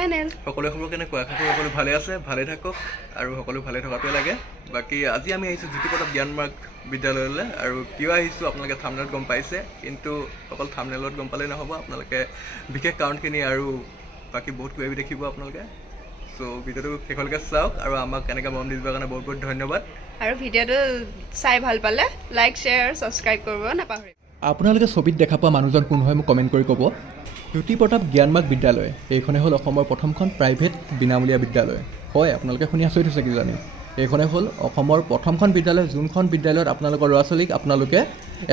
Channel. সকলোৱে খবৰ কেনেকুৱা? আশা কৰোঁ সকলো ভালে আছে, ভালে থাকক আৰু সকলো ভালে থকাটোৱে লাগে। বাকী আজি আমি আহিছোঁ জ্যোতি প্ৰতাপ জ্ঞানমাৰ্গ বিদ্যালয়লৈ। আৰু কিয় আহিছোঁ আপোনালোকে থাম্বনেলত গম পাইছে, কিন্তু অকল থাম্বনেলত গম পালেই নহ'ব, আপোনালোকে বিশেষ কাৰণখিনি আৰু বাকী বহুত কিবা কিবি দেখিব আপোনালোকে। চ' ভিডিঅ'টো শেষলৈকে চাওক আৰু আমাক এনেকৈ মৰম দি দিবৰ কাৰণে বহুত বহুত ধন্যবাদ। আৰু ভিডিঅ'টো চাই ভাল পালে লাইক শ্বেয়াৰ ছাবস্ক্ৰাইব কৰিব নাপাহৰিব। আপোনালোকে ছবিত দেখা পোৱা মানুহজন কোন হয় মোক কমেণ্ট কৰি ক'ব। জ্যোতি প্ৰতাপ জ্ঞানমাৰ্গ বিদ্যালয় এইখনে হ'ল অসমৰ প্ৰথমখন প্ৰাইভেট বিনামূলীয়া বিদ্যালয়। হয়, আপোনালোকে শুনি আচৰিত হৈছে কিজানি। এইখনে হ'ল অসমৰ প্ৰথমখন বিদ্যালয়, যোনখন বিদ্যালয়ত আপোনালোকৰ ল'ৰা ছোৱালীক আপোনালোকে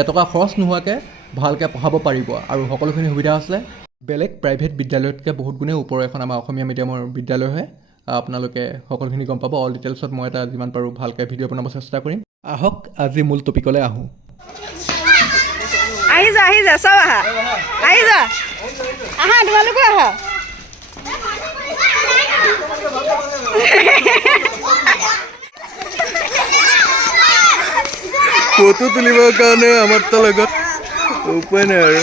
এটকা খৰচ নোহোৱাকৈ ভালকৈ পঢ়াব পাৰিব আৰু সকলোখিনি সুবিধা আছে। বেলেগ প্ৰাইভেট বিদ্যালয়তকৈ বহুত গুণে ওপৰৰ এখন আমাৰ অসমীয়া মিডিয়ামৰ বিদ্যালয় হয়। আপোনালোকে সকলোখিনি গম পাব। অল ডিটেইলছত মই এটা যিমান পাৰোঁ ভালকৈ ভিডিঅ' বনাব চেষ্টা কৰিম। আহক আজি মূল টপিকলৈ আহোঁ। আহি যা চব আহা, আহি যা, আহা তোমালোকো আহা। ফটো তুলিবৰ কাৰণে আমাৰ তো লগত উপায় নাই আৰু।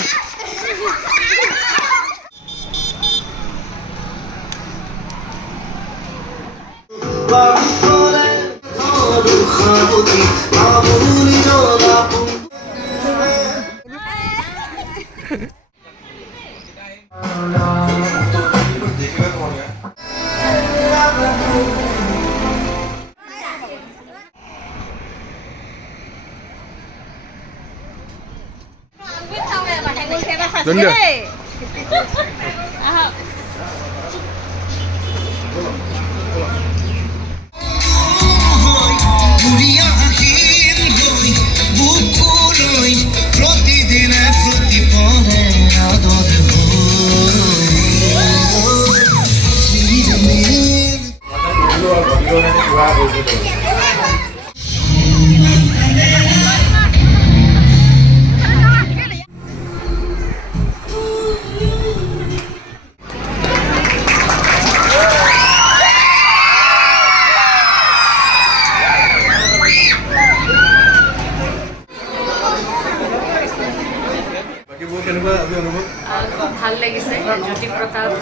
খুব ভাল লাগিছে। জ্যোতি প্ৰতাপ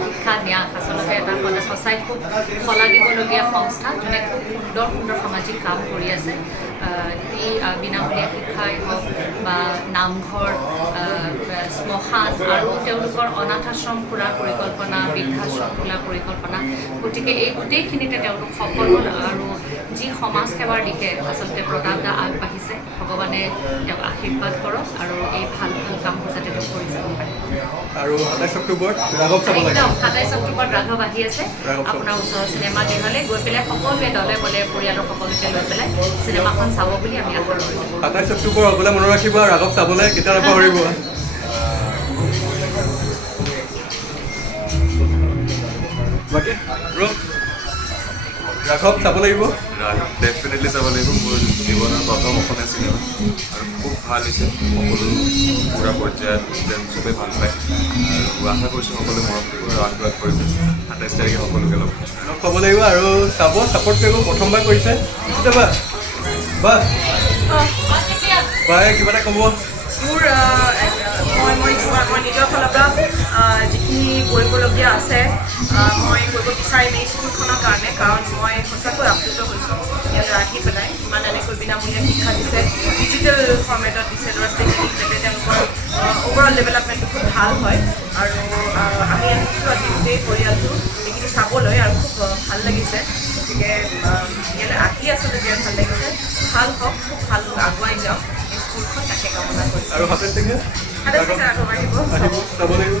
শিক্ষা ন্যাস আচলতে এটা সঁচাই খুব শলাগিবলগীয়া সংস্থা, যোনে খুব সুন্দৰ সুন্দৰ সামাজিক কাম কৰি আছে। ই বিনামূলীয়া শিক্ষাই হওক বা নামঘৰ, শ্মশান আৰু তেওঁলোকৰ অনাথ আশ্ৰম খোলাৰ পৰিকল্পনা, বৃদ্ধাশ্ৰম খোলাৰ পৰিকল্পনা, গতিকে এই গোটেইখিনিতে তেওঁলোক সফল হ'ল। আৰু যি সমাজ সেৱাৰ দিশে আচলতে প্ৰতাপ দা আগবাঢ়িছে, ভগৱানে তেওঁক আশীৰ্বাদ কৰক আৰু এই ভাল ভাল কামবোৰ যাতে তেওঁ কৰি যাব পাৰে। আৰু ২৭ অক্টোবৰত ৰাঘৱ চাব লাগে। একদম ২৭ অক্টোবৰত ৰাঘৱ আহি আছে। আপোনাৰ ওচৰৰ চিনেমা গৃহলৈ গৈ পেলাই সকলোৱে দলে বলে পৰিয়ালৰ সকলোকে লৈ পেলাই চিনেমাখন চাব বুলি আমি আশা কৰিলোঁ। ২৭ অক্টোবৰ হ'বলৈ মনত ৰাখিব, ৰাঘৱ চাবলৈ কেতিয়া নাপাহৰিব। বাকী ৰাঘৱ চাব লাগিব, ৰাঘৱ ডেফিনেটলি চাব লাগিব। মোৰ জীৱনৰ প্ৰথম অসমীয়া চিনেমা আৰু খুব ভাল হৈছে। সকলো পুৰা পৰ্যায়ত যেন চবেই ভাল পায় আৰু আশা কৰিছোঁ সকলোৱে মৰম কৰিব আৰু আশীৰ্বাদ কৰিব। ২৭ তাৰিখে সকলোকে লগ পাব লাগিব আৰু চাব, ছাপোৰ্ট কৰিব। প্ৰথমবাৰ কৰিছে বাই কিবা এটা ক'ব। মই নিজৰ ফালৰ পৰা যিখিনি কৰিবলগীয়া আছে মই কৰিব বিচাৰিম এই স্কুলখনৰ কাৰণে, কাৰণ মই সঁচাকৈ আপ্লুত হৈছোঁ ইয়াত আহি পেলাই। ইমান এনেকৈ বিনামূলীয়া শিক্ষা দিছে, ডিজিটেল ফৰ্মেটত দিছে, ল'ৰা ছোৱালীখিনিক যাতে তেওঁলোকৰ অভাৰঅল ডেভেলপমেণ্টটো খুব ভাল হয়। আৰু আমি আহিছোঁ আজি গোটেই পৰিয়ালটো এইখিনি চাবলৈ আৰু খুব ভাল লাগিছে। গতিকে ইয়ালৈ আহি আচলতে বিৰাট ভাল লাগিছে। ভাল হওক, খুব ভাল আগুৱাই যাওক এই স্কুলখন, তাকে কামনা কৰিছোঁ। আৰু ২৭ তাৰিখে ৰাঘৱ আহিব, চাব লাগিব।